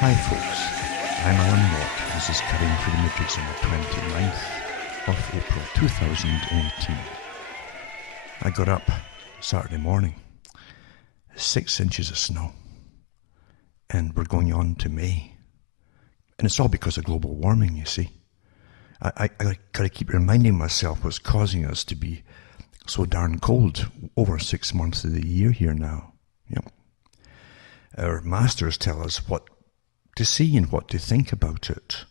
Hi folks, I'm Alan Watt. This is Cutting Through the Matrix on the 29th of April 2018. I got up Saturday morning, 6 inches of snow, and we're going on to May. And it's all because of global warming, you see. I got to keep reminding myself what's causing us to be so darn cold over 6 months of the year here now. Yep. Our masters tell us what to see and what to think about it,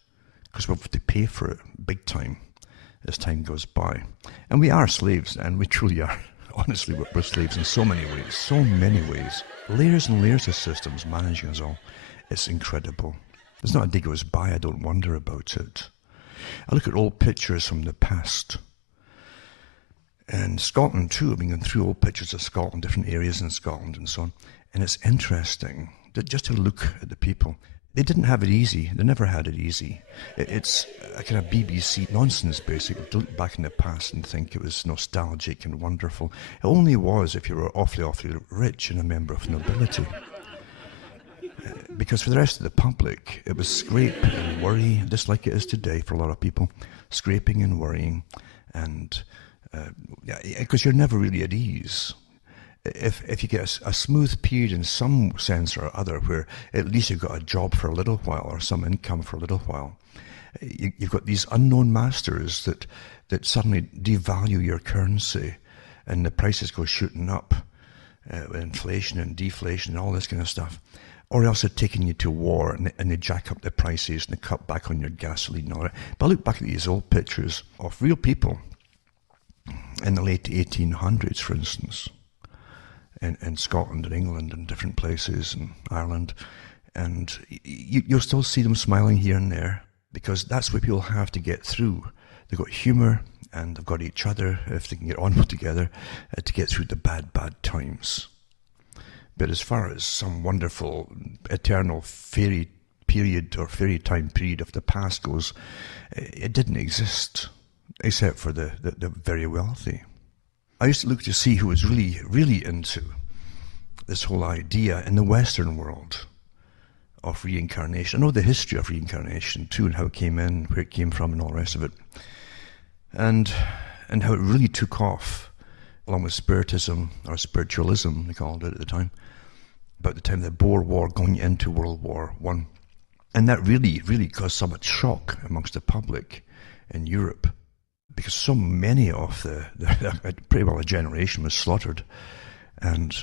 because we'll have to pay for it big time as time goes by. And we are slaves, and we truly are. Honestly, we're slaves in so many ways. Layers and layers of systems managing us all. It's incredible. There's not a day goes by I don't wonder about it. I look at old pictures from the past. And Scotland too, I've been going through old pictures of Scotland, different areas in Scotland and so on. And it's interesting just to look at the people. They didn't have it easy. They never had it easy. It's a kind of BBC nonsense, basically, to look back in the past and think it was nostalgic and wonderful. It only was if you were awfully rich and a member of nobility. Because for the rest of the public, it was scrape and worry, just like it is today for a lot of people. Scraping and worrying. And because you're never really at ease. If you get a smooth period in some sense or other where at least you've got a job for a little while or some income for a little while, you've got these unknown masters that suddenly devalue your currency and the prices go shooting up, inflation and deflation and all this kind of stuff. Or else they're taking you to war and they jack up the prices and they cut back on your gasoline and all that. But I look back at these old pictures of real people in the late 1800s, for instance, in Scotland and England and different places and Ireland, and you'll still see them smiling here and there, because that's what people have to get through. They've got humour and they've got each other, if they can get on together, to get through the bad times. But as far as some wonderful eternal fairy period or fairy time period of the past goes, it didn't exist, except for the very wealthy. I used to look to see who was really into this whole idea in the Western world of reincarnation. I know the history of reincarnation too, and how it came in, where it came from, and all the rest of it. And how it really took off, along with Spiritism, or Spiritualism, they called it at the time, about the time of the Boer War going into World War I. And that really caused so much shock amongst the public in Europe, because so many of pretty well a generation was slaughtered, and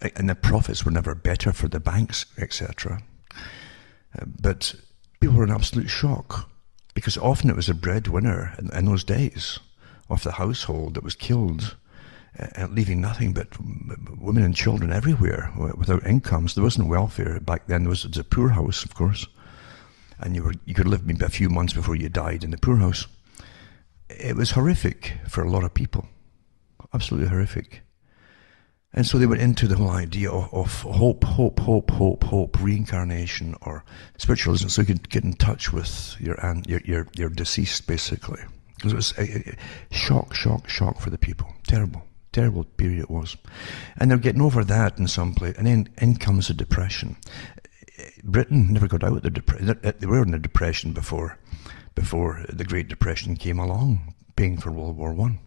the profits were never better for the banks, etc. But people were in absolute shock, because often it was a breadwinner in those days of the household that was killed, leaving nothing but women and children everywhere without incomes. There wasn't welfare back then. There was a poorhouse, of course, and you could live maybe a few months before you died in the poorhouse. It was horrific for a lot of people, absolutely horrific. And so they went into the whole idea of hope, reincarnation, or spiritualism, so you could get in touch with your deceased, basically. Because it was a shock for the people. Terrible period it was. And they're getting over that in some place, and then in comes the depression. Britain never got out of the depression. They were in the depression before the Great Depression came along, paying for World War I.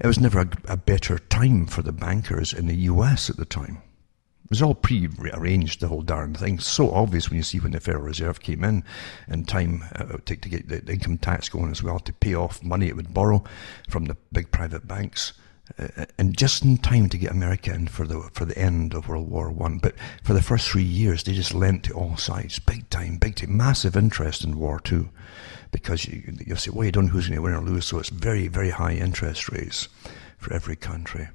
It was never a better time for the bankers in the US at the time. It was all pre-arranged, the whole darn thing. So obvious when you see when the Federal Reserve came in time to get the income tax going as well, to pay off money it would borrow from the big private banks. And just in time to get America in for the end of World War I. But for the first 3 years, they just lent to all sides, big time, massive interest in war too, because you'll say, well, you don't know who's going to win or lose, so it's very, very high interest rates for every country.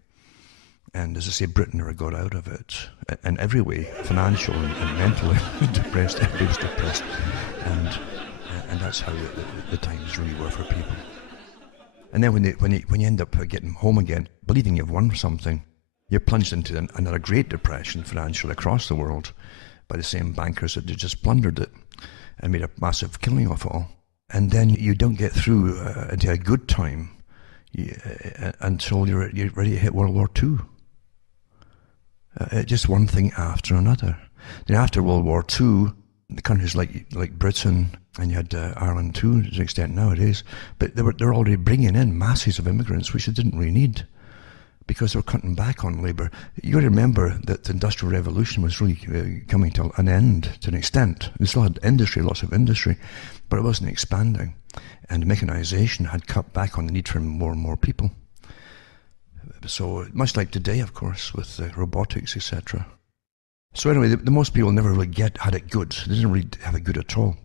And as I say, Britain never got out of it, in every way, financial and mentally depressed. Everybody was depressed, and that's how the times really were for people. And then when you end up getting home again, believing you've won something, you're plunged into another Great Depression financially across the world by the same bankers that had just plundered it and made a massive killing of it all. And then you don't get through into a good time until you're ready to hit World War II. Just one thing after another. Then after World War II, the countries like Britain, and you had Ireland too, to an extent nowadays, but they're already bringing in masses of immigrants, which they didn't really need, because they were cutting back on labour. You got to remember that the Industrial Revolution was really coming to an end to an extent. We still had industry, lots of industry, but it wasn't expanding. And mechanisation had cut back on the need for more and more people. So much like today, of course, with robotics, etc. So anyway, the most people never really had it good. They didn't really have it good at all.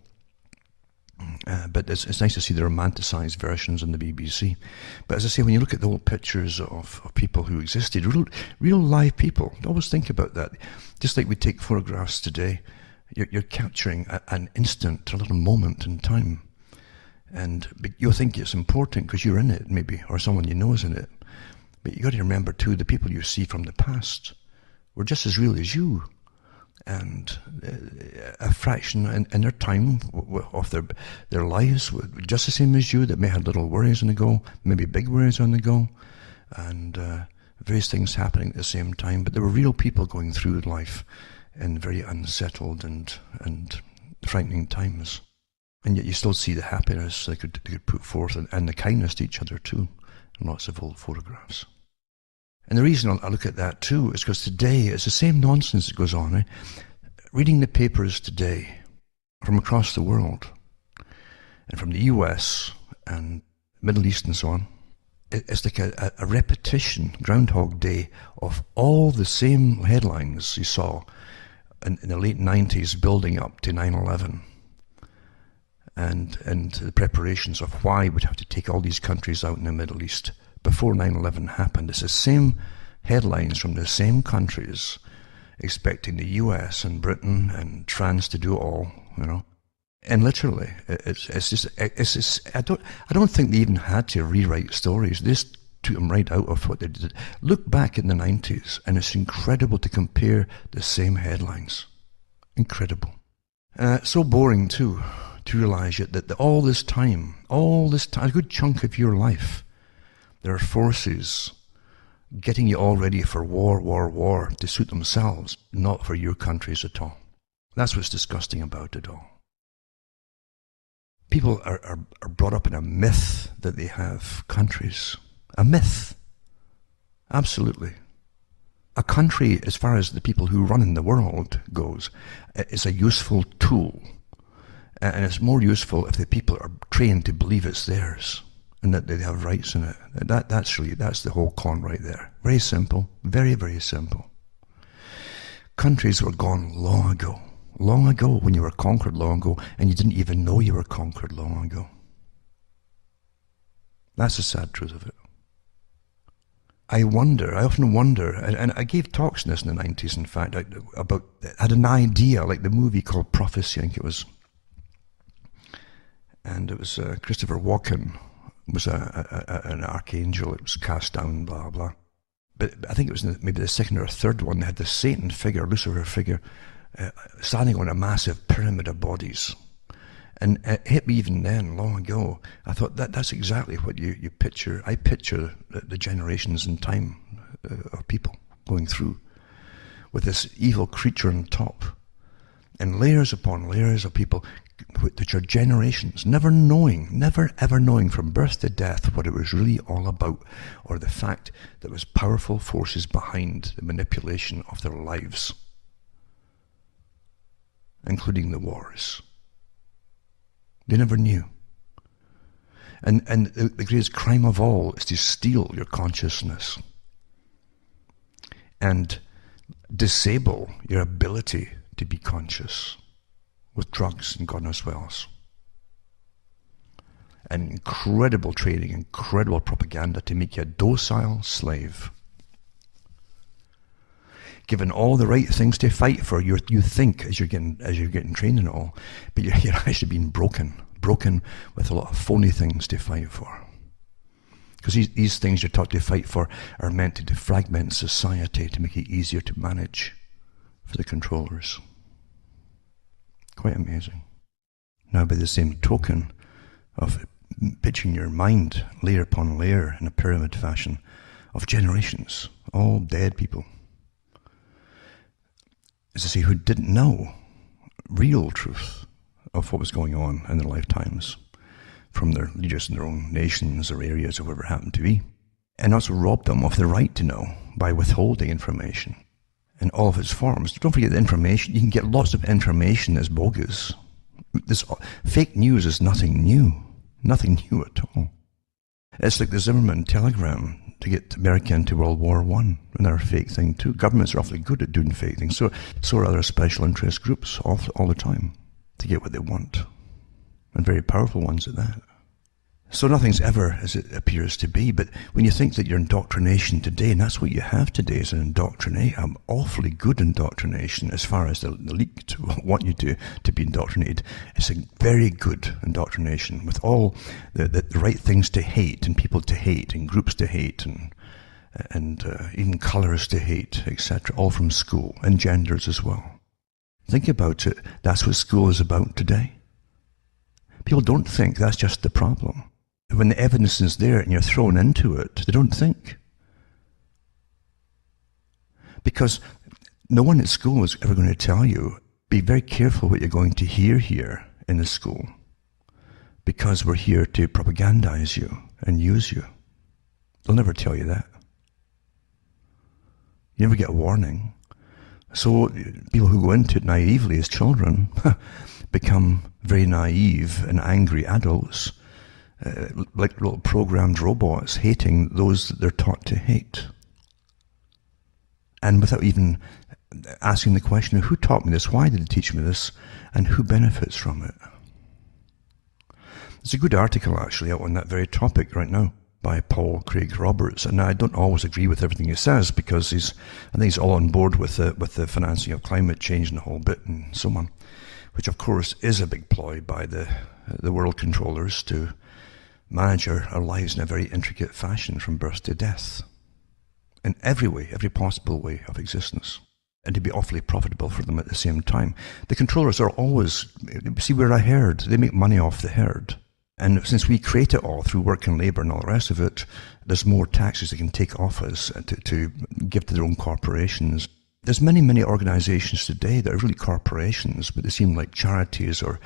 But it's nice to see the romanticised versions on the BBC. But as I say, when you look at the old pictures of people who existed, real live people, always think about that. Just like we take photographs today, you're capturing an instant, a little moment in time. And you'll think it's important because you're in it, maybe, or someone you know is in it. But you got to remember too, the people you see from the past were just as real as you, and a fraction in their time of their lives were just the same as you, that may have little worries on the go, maybe big worries on the go, and various things happening at the same time. But there were real people going through life in very unsettled and frightening times. And yet you still see the happiness they could put forth, and the kindness to each other too, in lots of old photographs. And the reason I look at that too is because today it's the same nonsense that goes on. Reading the papers today from across the world, and from the US and Middle East and so on, it's like a repetition, Groundhog Day, of all the same headlines you saw in the late 90s building up to 9/11. And the preparations of why we'd have to take all these countries out in the Middle East before 9/11 happened. It's the same headlines from the same countries, expecting the US and Britain and France to do it all, you know. And literally, it's just I don't think they even had to rewrite stories. They just took them right out of what they did. Look back in the 90s, and it's incredible to compare the same headlines. Incredible. So boring too, to realise that all this time, a good chunk of your life, there are forces getting you all ready for war to suit themselves, not for your countries at all. That's what's disgusting about it all. People are brought up in a myth that they have countries. A myth. Absolutely. A country, as far as the people who run in the world goes, is a useful tool. And it's more useful if the people are trained to believe it's theirs and that they have rights in it. That's the whole con right there. Very simple. Very, very simple. Countries were gone long ago. Long ago, when you were conquered long ago, and you didn't even know you were conquered long ago. That's the sad truth of it. I often wonder, and I gave talks on this in the 90s, in fact, I had an idea, like the movie called Prophecy, I think it was. And it was Christopher Walken was an archangel. It was cast down, blah, blah. But I think it was maybe the second or third one. They had the Satan figure, Lucifer figure, standing on a massive pyramid of bodies. And it hit me even then, long ago. I thought that's exactly what you picture. I picture the generations in time of people going through with this evil creature on top. And layers upon layers of people, which are generations, never ever knowing from birth to death what it was really all about, or the fact that there was powerful forces behind the manipulation of their lives, including the wars. They never knew. And the greatest crime of all is to steal your consciousness and disable your ability to be conscious with drugs and God knows what else. And incredible training, incredible propaganda to make you a docile slave. Given all the right things to fight for, you think as you're getting trained and all, but you're actually being broken with a lot of phony things to fight for. Because these things you're taught to fight for are meant to defragment society to make it easier to manage for the controllers. Quite amazing. Now, by the same token of pitching your mind layer upon layer in a pyramid fashion of generations, all dead people, as I say, who didn't know real truth of what was going on in their lifetimes from their leaders in their own nations or areas or whatever it happened to be, and also robbed them of the right to know by withholding information in all of its forms. Don't forget the information. You can get lots of information that's bogus. This fake news is nothing new at all. It's like the Zimmerman telegram to get America into World War I, another fake thing too. Governments are awfully good at doing fake things. So are other special interest groups all the time to get what they want, and very powerful ones at that. So nothing's ever as it appears to be, but when you think that your indoctrination today, and that's what you have today, is an indoctrination, awfully good indoctrination as far as the leak to want you to be indoctrinated. It's a very good indoctrination with all the right things to hate, and people to hate, and groups to hate, and even colours to hate, etc., all from school, and genders as well. Think about it. That's what school is about today. People don't think that's just the problem. When the evidence is there and you're thrown into it, they don't think. Because no one at school is ever going to tell you, be very careful what you're going to hear here in the school, because we're here to propagandize you and use you. They'll never tell you that. You never get a warning. So people who go into it naively as children become very naive and angry adults, like little programmed robots, hating those that they're taught to hate. And without even asking the question, who taught me this, why did they teach me this, and who benefits from it? There's a good article actually out on that very topic right now by Paul Craig Roberts, and I don't always agree with everything he says, because I think he's all on board with the financing of climate change and the whole bit and so on, which of course is a big ploy by the world controllers to manage our lives in a very intricate fashion from birth to death, in every way, every possible way of existence, and to be awfully profitable for them at the same time. The controllers are always, see, we're a herd. They make money off the herd. And since we create it all through work and labour and all the rest of it, there's more taxes they can take off us to give to their own corporations. There's many organizations today that are really corporations, but they seem like charities or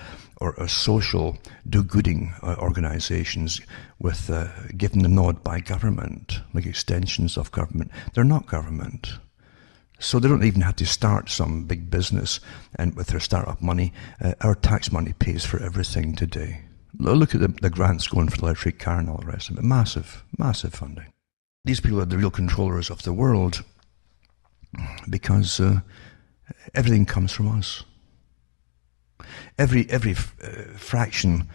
social do-gooding organizations with given the nod by government, like extensions of government. They're not government. So they don't even have to start some big business, and with their startup money, our tax money pays for everything today. Look at the grants going for the electric car and all the rest of it. Massive funding. These people are the real controllers of the world, because everything comes from us. Every fraction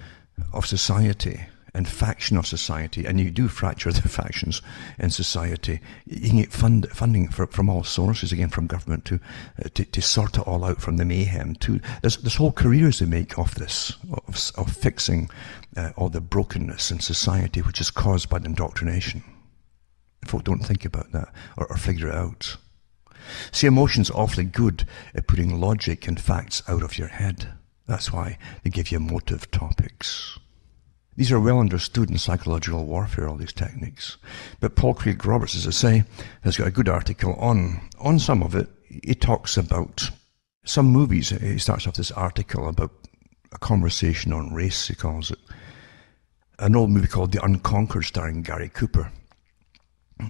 of society and faction of society, and you do fracture the factions in society, you can get funding from all sources, again from government, to sort it all out, from the mayhem to there's whole careers they make off this, of fixing all the brokenness in society which is caused by the indoctrination. Folk don't think about that or figure it out. See, emotion's awfully good at putting logic and facts out of your head. That's why they give you emotive topics. These are well understood in psychological warfare, all these techniques. But Paul Craig Roberts, as I say, has got a good article on some of it. He talks about some movies. He starts off this article about a conversation on race, he calls it. An old movie called The Unconquered, starring Gary Cooper.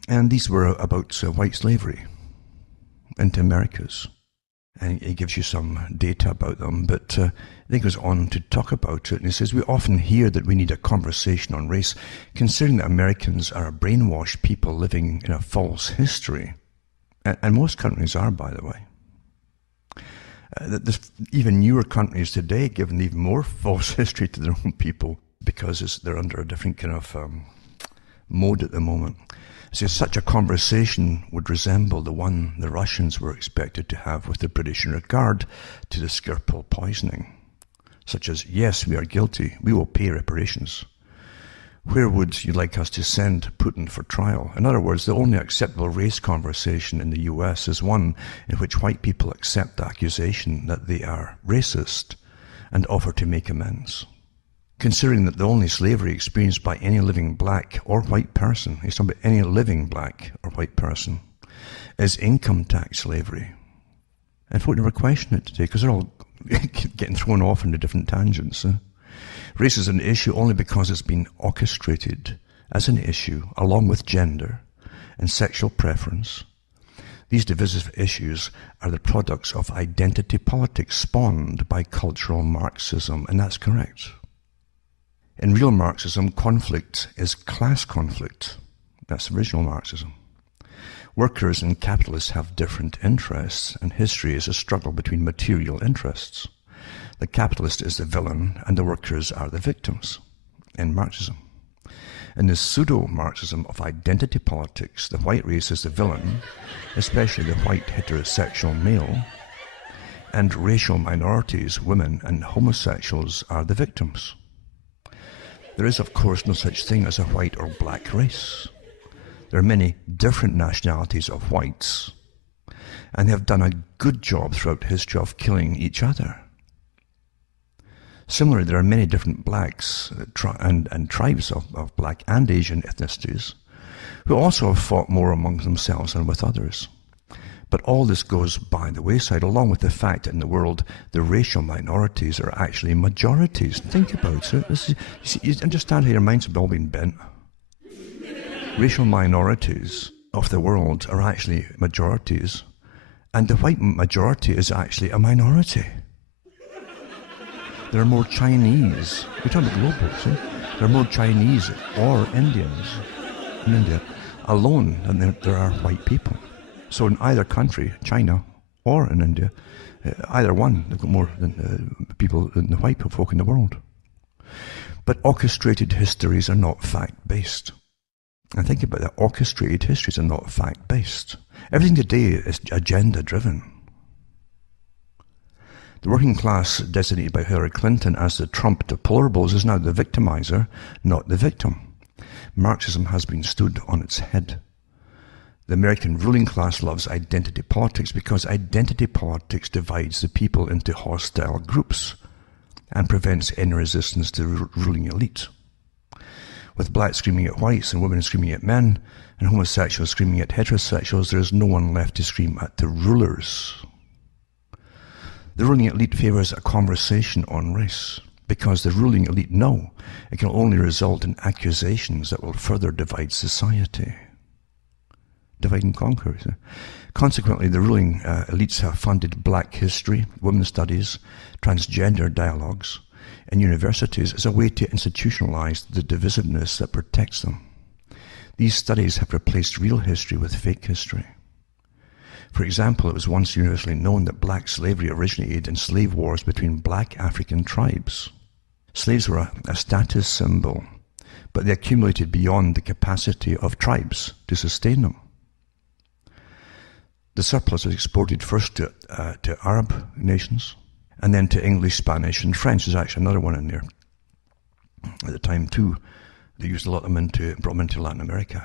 And these were about white slavery into Americas. And he gives you some data about them, but then he goes on to talk about it, and he says, we often hear that we need a conversation on race, considering that Americans are a brainwashed people living in a false history. And most countries are, by the way. There's even newer countries today giving even more false history to their own people, because they're under a different kind of mode at the moment. So such a conversation would resemble the one the Russians were expected to have with the British in regard to the Skripal poisoning, such as, yes, we are guilty, we will pay reparations. Where would you like us to send Putin for trial? In other words, the only acceptable race conversation in the US is one in which white people accept the accusation that they are racist and offer to make amends. Considering that the only slavery experienced by any living black or white person, he's talking about any living black or white person, is income tax slavery. And folk never question it today because they're all getting thrown off into different tangents. Race is an issue only because it's been orchestrated as an issue along with gender and sexual preference. These divisive issues are the products of identity politics spawned by cultural Marxism, and that's correct. In real Marxism, conflict is class conflict. That's original Marxism. Workers and capitalists have different interests, and history is a struggle between material interests. The capitalist is the villain, and the workers are the victims in Marxism. In the pseudo-Marxism of identity politics, the white race is the villain, especially the white heterosexual male, and racial minorities, women and homosexuals, are the victims. There is, of course, no such thing as a white or black race. There are many different nationalities of whites, and they have done a good job throughout history of killing each other. Similarly, there are many different blacks and tribes of black and Asian ethnicities who also have fought more among themselves than with others. But all this goes by the wayside, along with the fact that in the world the racial minorities are actually majorities. Think about it. You understand how your minds have all been bent? Racial minorities of the world are actually majorities, and the white majority is actually a minority. There are more Chinese, we're talking about global, see? There are more Chinese or Indians in India alone than there are white people. So in either country, China or in India, either one, they've got more than people than the white folk in the world. But orchestrated histories are not fact-based. And think about that, orchestrated histories are not fact-based. Everything today is agenda-driven. The working class, designated by Hillary Clinton as the Trump deplorables, is now the victimizer, not the victim. Marxism has been stood on its head. The American ruling class loves identity politics because identity politics divides the people into hostile groups and prevents any resistance to the ruling elite. With blacks screaming at whites and women screaming at men and homosexuals screaming at heterosexuals, there is no one left to scream at the rulers. The ruling elite favours a conversation on race because the ruling elite know it can only result in accusations that will further divide society. Divide and conquer. Consequently, the ruling elites have funded black history, women's studies, transgender dialogues in universities as a way to institutionalize the divisiveness that protects them. These studies have replaced real history with fake history. For example, it was once universally known that black slavery originated in slave wars between black African tribes. Slaves were a status symbol, but they accumulated beyond the capacity of tribes to sustain them. The surplus was exported first to Arab nations, and then to English, Spanish, and French. There's actually another one in there. At the time, too, they used a lot of them brought them into Latin America.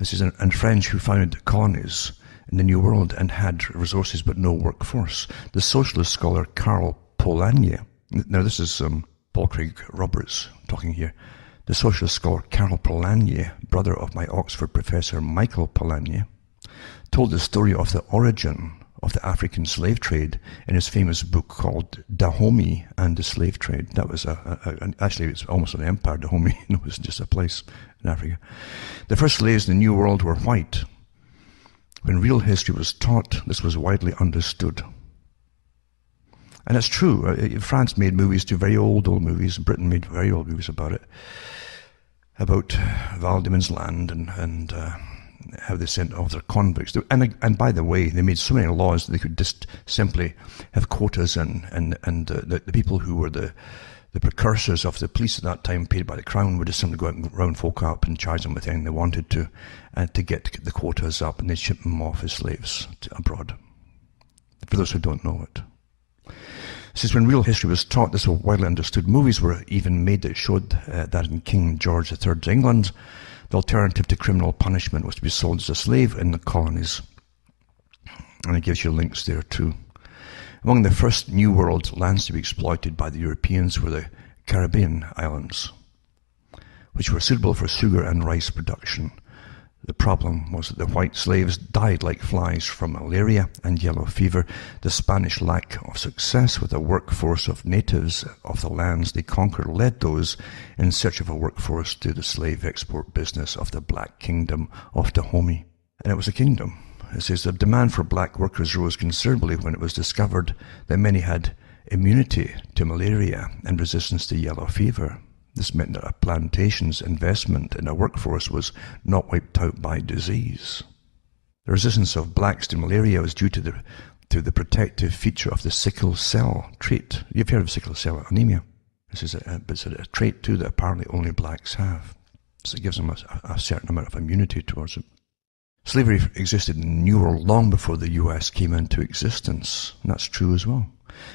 This is and French who founded colonies in the New World and had resources but no workforce. The socialist scholar Karl Polanyi, now this is Paul Craig Roberts talking here. The socialist scholar Karl Polanyi, brother of my Oxford professor Michael Polanyi, told the story of the origin of the African slave trade in his famous book called Dahomey and the Slave Trade. That was actually it's almost an empire. Dahomey was just a place in Africa. The first slaves in the New World were white. When real history was taught, this was widely understood. And it's true. France made movies too, very old movies. Britain made very old movies about it, about Val Diemen's Land and how they sent off their convicts. And by the way, they made so many laws that they could just simply have quotas, and the people who were the precursors of the police at that time, paid by the crown, would just simply go out and round folk up and charge them with anything they wanted to get the quotas up, and they'd ship them off as slaves abroad. For those who don't know it. Since when real history was taught, this was widely understood. Movies were even made that showed that in King George III's England, the alternative to criminal punishment was to be sold as a slave in the colonies. And it gives you links there too. Among the first New World lands to be exploited by the Europeans were the Caribbean islands, which were suitable for sugar and rice production. The problem was that the white slaves died like flies from malaria and yellow fever. The Spanish lack of success with a workforce of natives of the lands they conquered led those in search of a workforce to the slave export business of the Black Kingdom of Dahomey. And it was a kingdom. It says the demand for black workers rose considerably when it was discovered that many had immunity to malaria and resistance to yellow fever. This meant that a plantation's investment in a workforce was not wiped out by disease. The resistance of blacks to malaria was due to the protective feature of the sickle cell trait. You've heard of sickle cell anemia. This is a trait too that apparently only blacks have. So it gives them a certain amount of immunity towards it. Slavery existed in the New World long before the US came into existence. And that's true as well.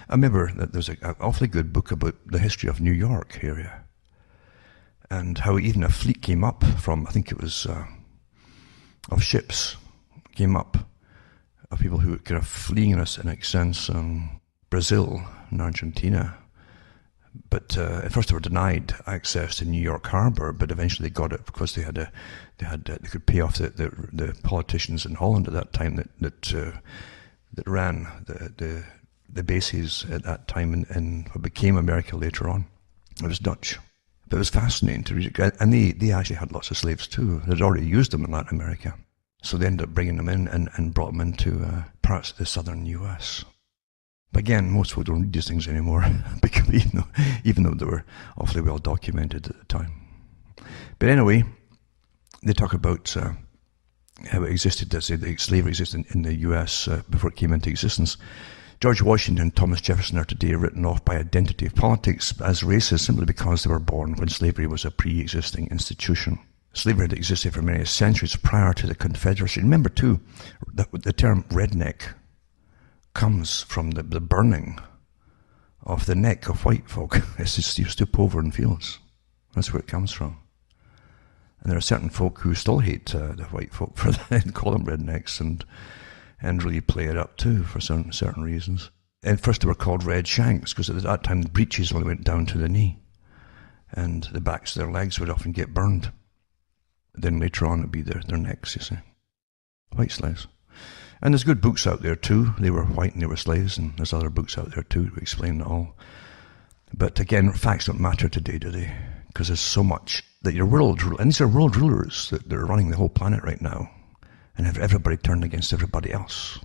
I remember that there's an awfully good book about the history of New York area, and how even a fleet came up from, I think it was, of ships, came up, of people who were kind of fleeing us in a sense, Brazil and Argentina. But at first they were denied access to New York Harbor, but eventually they got it because they could pay off the politicians in Holland at that time that ran the bases at that time in what became America later on. It was Dutch. But it was fascinating to read it. And they actually had lots of slaves too. They'd already used them in Latin America. So they ended up bringing them in and brought them into parts of the southern US. But again, most people don't read these things anymore, even though they were awfully well documented at the time. But anyway, they talk about how it existed, the slavery existed in the US before it came into existence. George Washington and Thomas Jefferson are today written off by identity of politics as racist simply because they were born when slavery was a pre-existing institution. Slavery had existed for many centuries prior to the Confederacy. Remember too, that the term redneck comes from the burning of the neck of white folk as they stoop over in fields. That's where it comes from. And there are certain folk who still hate the white folk for that and call them rednecks and really play it up too for certain reasons. And first they were called red shanks because at that time the breeches only went down to the knee and the backs of their legs would often get burned. Then later on it'd be their necks, you see. White slaves. And there's good books out there too. They were white and they were slaves, and there's other books out there too to explain it all. But again, facts don't matter today, do they? Because there's so much that your world, and these are world rulers that are running the whole planet right now, and have everybody turned against everybody else.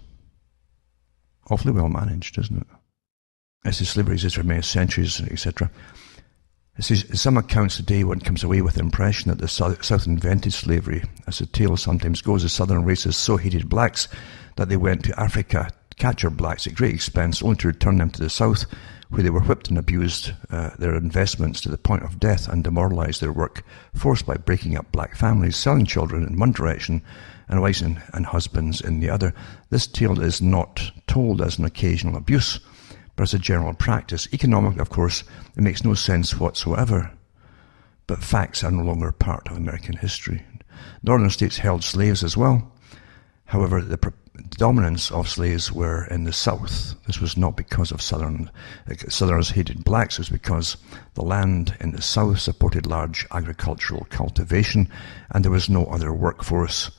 Awfully well managed, isn't it? As the slavery existed for many centuries, etc. In some accounts today, one comes away with the impression that the South invented slavery. As the tale sometimes goes, the southern races so hated blacks that they went to Africa to capture blacks at great expense, only to return them to the South, where they were whipped and abused their investments to the point of death and demoralized their work, forced by breaking up black families, selling children in one direction, and wives and husbands in the other. This tale is not told as an occasional abuse, but as a general practice. Economically, of course, it makes no sense whatsoever, but facts are no longer part of American history. Northern states held slaves as well. However, the dominance of slaves were in the South. This was not because of Southerners hated blacks. It was because the land in the South supported large agricultural cultivation, and there was no other workforce.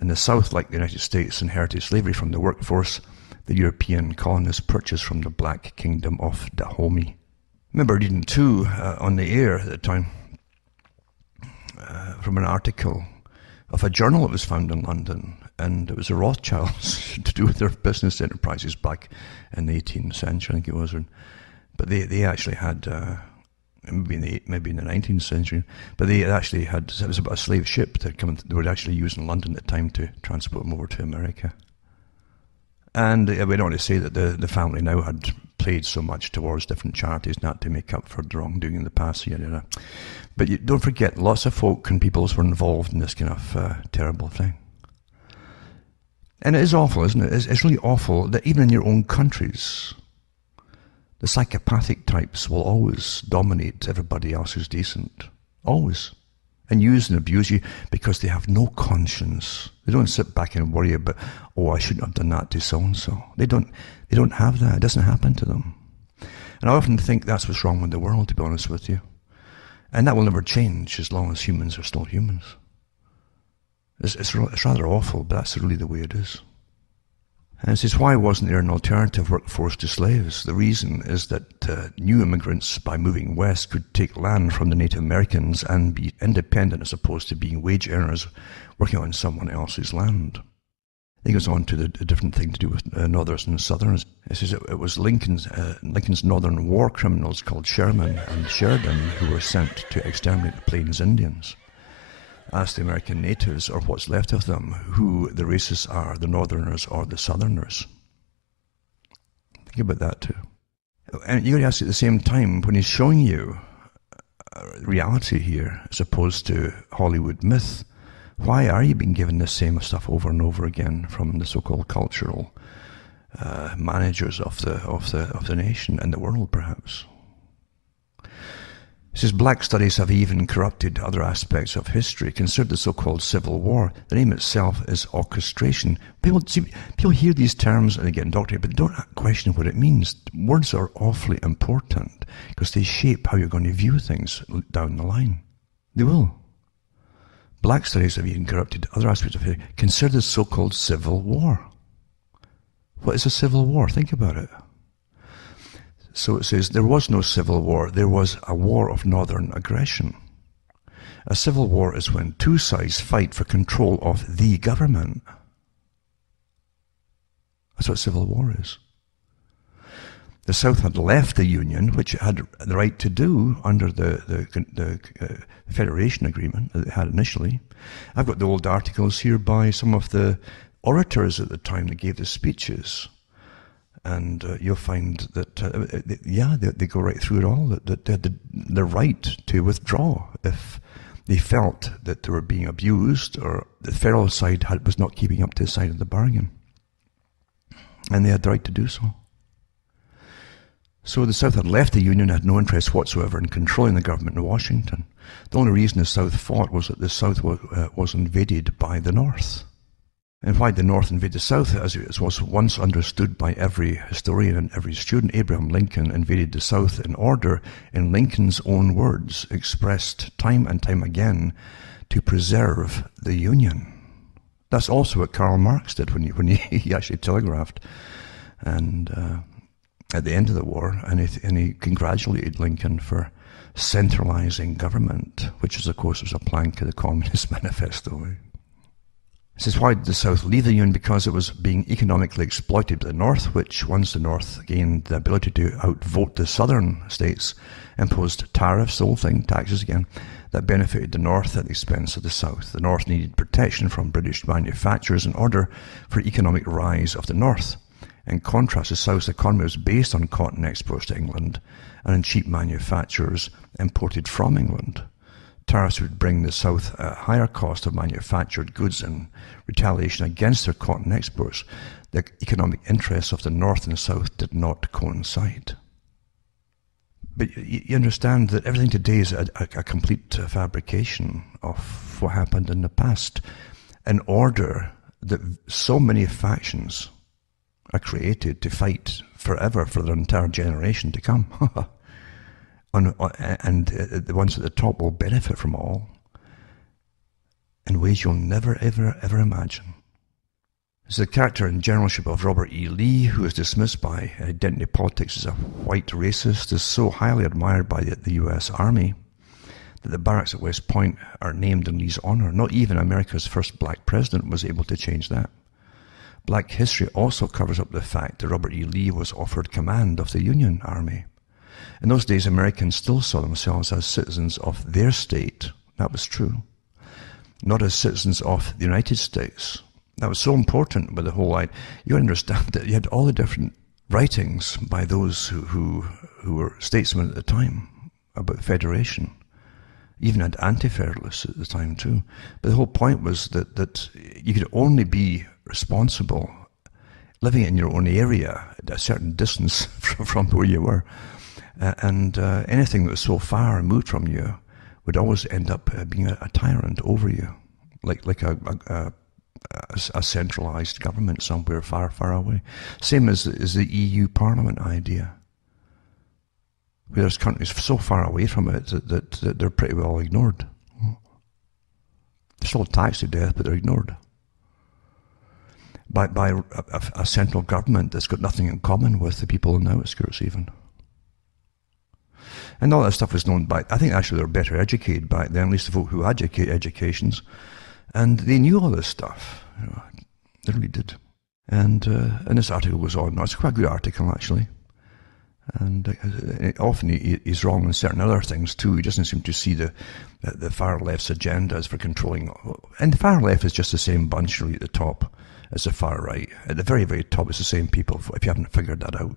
In the South, like the United States, inherited slavery from the workforce the European colonists purchased from the Black Kingdom of Dahomey. I remember reading too on the air at the time from an article of a journal that was found in London, and it was the Rothschilds to do with their business enterprises back in the 18th century, I think it was. But they actually had, maybe in the 19th century, but they actually had, it was about a slave ship that they were actually using in London at the time to transport them over to America. And we don't want to say that the family now had played so much towards different charities not to make up for the wrongdoing in the past. But don't forget, lots of folk and peoples were involved in this kind of terrible thing. And it is awful, isn't it? It's really awful that even in your own countries, the psychopathic types will always dominate everybody else who's decent. Always. And use and abuse you because they have no conscience. They don't sit back and worry about, oh, I shouldn't have done that to so-and-so. They don't have that. It doesn't happen to them. And I often think that's what's wrong with the world, to be honest with you. And that will never change as long as humans are still humans. It's rather awful, but that's really the way it is. And it says, why wasn't there an alternative workforce to slaves? The reason is that new immigrants, by moving west, could take land from the Native Americans and be independent as opposed to being wage earners working on someone else's land. He goes on to the different thing to do with Northerners and Southerners. It says it was Lincoln's Northern war criminals called Sherman and Sheridan who were sent to exterminate the Plains Indians. Ask the American natives, or what's left of them, who the races are, the Northerners or the Southerners. Think about that too. And you got to ask at the same time, when he's showing you reality here, as opposed to Hollywood myth, why are you being given the same stuff over and over again from the so-called cultural managers of the nation and the world, perhaps? It says, black studies have even corrupted other aspects of history. Consider the so-called Civil War. The name itself is orchestration. People hear these terms and they get indoctrinated, but they don't question what it means. Words are awfully important because they shape how you're going to view things down the line. They will. Black studies have even corrupted other aspects of history. Consider the so-called Civil War. What is a civil war? Think about it. So it says, there was no civil war, there was a war of northern aggression. A civil war is when two sides fight for control of the government. That's what civil war is. The South had left the Union, which it had the right to do under the Federation Agreement that it had initially. I've got the old articles here by some of the orators at the time that gave the speeches. And you'll find that, they go right through it all, that they had the right to withdraw if they felt that they were being abused or the federal side was not keeping up to the side of the bargain. And they had the right to do so. So the South had left the Union, had no interest whatsoever in controlling the government in Washington. The only reason the South fought was that the South was invaded by the North. And why the North invaded the South, as was once understood by every historian and every student, Abraham Lincoln invaded the South in order, in Lincoln's own words, expressed time and time again, to preserve the Union. That's also what Karl Marx did when he actually telegraphed, and at the end of the war, and he congratulated Lincoln for centralizing government, which is, of course, was a plank of the Communist Manifesto. It says, why did the South leave the Union? Because it was being economically exploited by the North, which, once the North gained the ability to outvote the Southern states, imposed tariffs, the whole thing, taxes again, that benefited the North at the expense of the South. The North needed protection from British manufacturers in order for economic rise of the North. In contrast, the South's economy was based on cotton exports to England and on cheap manufacturers imported from England. Tariffs would bring the South a higher cost of manufactured goods in retaliation against their cotton exports. The economic interests of the North and South did not coincide. But you understand that everything today is a complete fabrication of what happened in the past, in order that so many factions are created to fight forever for their entire generation to come. And the ones at the top will benefit from all in ways you'll never, ever, ever imagine. It's the character and generalship of Robert E. Lee, who is dismissed by identity politics as a white racist, is so highly admired by the U.S. Army that the barracks at West Point are named in Lee's honor. Not even America's first black president was able to change that. Black history also covers up the fact that Robert E. Lee was offered command of the Union Army. In those days, Americans still saw themselves as citizens of their state. That was true. Not as citizens of the United States. That was so important with the whole idea. You understand that you had all the different writings by those who were statesmen at the time about federation. Even had anti-federalists at the time too. But the whole point was that you could only be responsible living in your own area at a certain distance from where you were. And anything that was so far removed from you would always end up being a tyrant over you, like a centralized government somewhere far, far away. Same as the EU Parliament idea, where there's countries so far away from it that they're pretty well ignored. They're still taxed to death, but they're ignored by a central government that's got nothing in common with the people on the outskirts even. And all that stuff was known by, I think actually they were better educated back then, at least the folk who educate educations. And they knew all this stuff. You know, they really did. And this article goes on. It's quite a good article, actually. And often he's wrong on certain other things, too. He doesn't seem to see the far left's agendas for controlling. And the far left is just the same bunch really at the top as the far right. At the very, very top, it's the same people, if you haven't figured that out.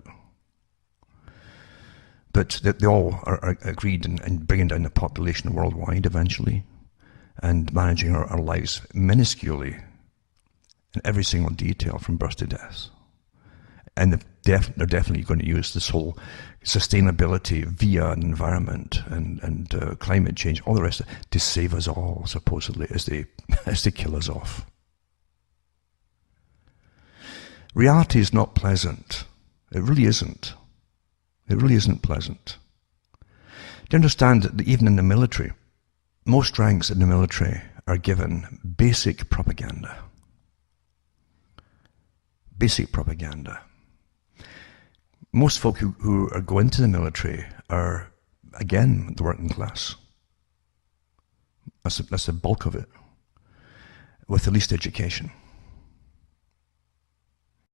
But they all are agreed in bringing down the population worldwide eventually and managing our lives minusculely in every single detail from birth to death. And they're definitely going to use this whole sustainability via an environment and climate change, all the rest of it, to save us all, supposedly, as they kill us off. Reality is not pleasant. It really isn't. It really isn't pleasant. Do you understand that even in the military, most ranks in the military are given basic propaganda. Basic propaganda. Most folk who go into the military are, again, the working class. That's the bulk of it, with the least education.